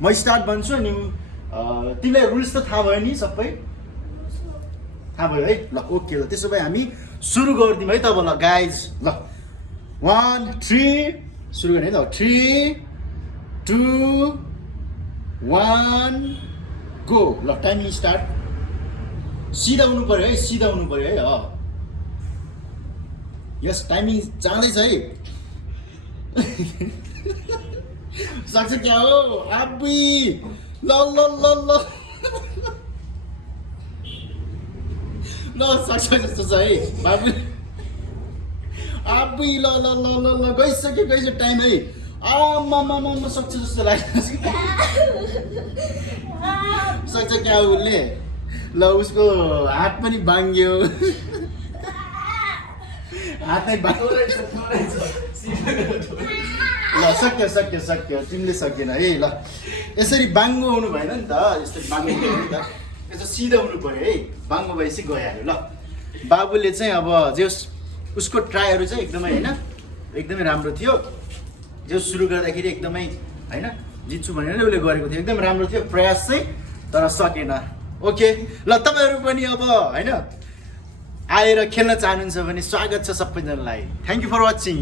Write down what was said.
म स्टार्ट भन्छु अनि तिमीलाई रुल्स त थाहा भयो नि सबै थाहा भयो है ल ओके ल त्यसो भए हामी सुरु गरिदिउँ है तब ल गाइज ल 1 3 सुरु गर्ने है त 3 2 1 गो ल टाइमिङ स्टार्ट सिधा हुनु पर्यो है सिधा हुनु पर्यो है यस टाइमिङ जाँदैछ है सक्छ क्या हो आबी ल ल ल ल ल सक्छ जस्तो छ है बाबु आबी ल ल ल ल ल गइसक्यो टाइम है आमा सक्छ जस्तो लाग्छ सक्छ क्या उसले ल उसको हात पनि बाङ्ग्यो हातै ल सक्यो तिमीले सकेन है ल यसरी बाङ्गो हुनु भएन नि त यसरी बाङ्गो हुनु नि त यसो सिधा हुनु पर्यो है बाङ्गो भएपछि गइहाल्यो ल बाबुले चाहिँ अब जे उसको ट्राईहरू चाहिँ एकदमै होइन एकदमै राम्रो थियो जो सुरु गर्दाखेरि एकदमै होइन जित्छु भनेर नै उसले गरेको थियो एकदम राम्रो थियो प्रयास चाहिँ तर सकेन ओके ल तपाईँहरू पनि अब होइन आएर खेल्न चाहनुहुन्छ भने स्वागत छ सबैजनालाई थ्याङ्क यू फर वाचिङ